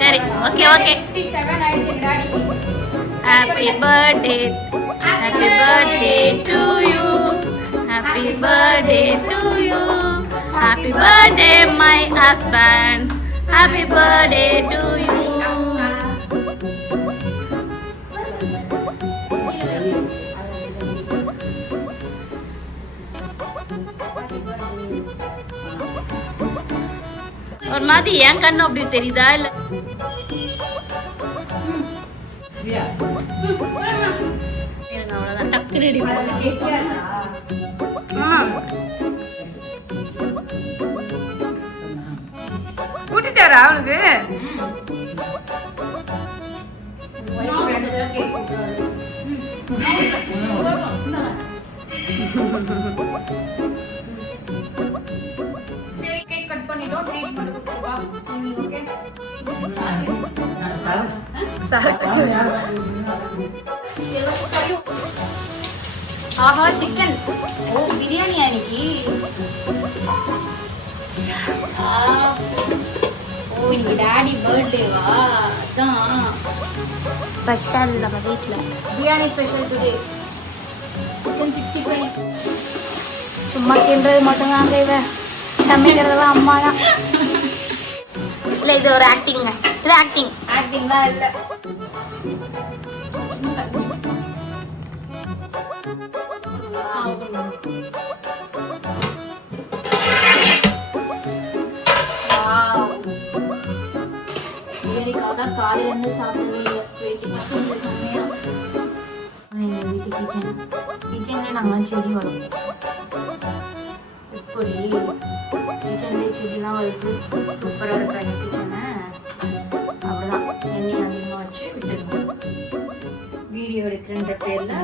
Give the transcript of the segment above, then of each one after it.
சரி, okay okay. Happy birthday, happy birthday to you, happy birthday to you, happy birthday my husband, happy birthday to you. ஒரு மாதிரி என் கண்ணு அப்படி தெரியுதா இல்ல? அவ்வளவுதான், டக்கு ரெடி கூட்டிட்டாரா அவனுக்கு? ஆஹா, சிக்கன். ஓ, பிரியாணி அன்னைக்கு. ஓ, இன்னைக்கு டாடி பர்த்டேவா? அதான் ஸ்பெஷல் நம்ம வீட்டில் பிரியாணி ஸ்பெஷல் டுடே. சிக்கன் 65. சும்மா தின்றது மட்டும்தாங்க இவன், சமைக்கிறதெல்லாம் அம்மா தான். இல்லை, இது ஒரு ஆக்டிங்க. இது ஆக்டிங். ஆக்டிங் தான் இல்லை. பிரியாணிக்காக காலையிலேருந்து சாப்பிடவே இல்லை. 20% செம்மையா. எங்கள் வீட்டு கிச்சனில் நாங்களாம் செடி வளர்ப்போம். எப்படி கிச்சன்லேயே செடிலாம் வளர்த்து சூப்பராக இருக்கும் எங்கள் கிச்சனை. அவ்வளோதான், எண்ணெய் அதிகமாக வச்சு விட்டுருவோம். வீடியோ எடுக்கிறன்ற பேரில்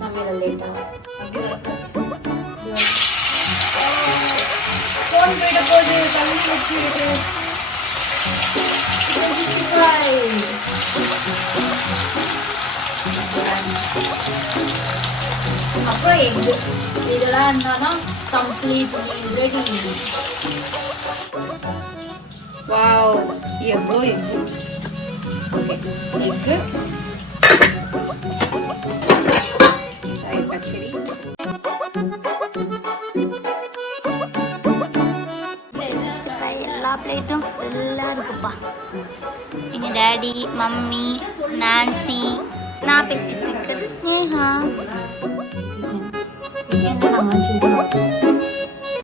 சமையல் லேட்டாக அப்படி ஃபோன் போயிட்ட போது தள்ளி வச்சு அப்புறம் எக்கு இதெல்லாம் இருந்தாதான் கம்ப்ளீட் ரெடி. வாவ், எவ்வளோ எக்கு. ஓகே, எக்கு, தயிர் பச்சடி. எல்லா பிளேட்டும் ஃபுல்லாக இருக்குப்பா. எங்கள் டேடி, மம்மி, நான்சி, நான் பேசிட்டு இருக்கிறது ஸ்னேகா. கிச்சனில் நாங்கள் செடி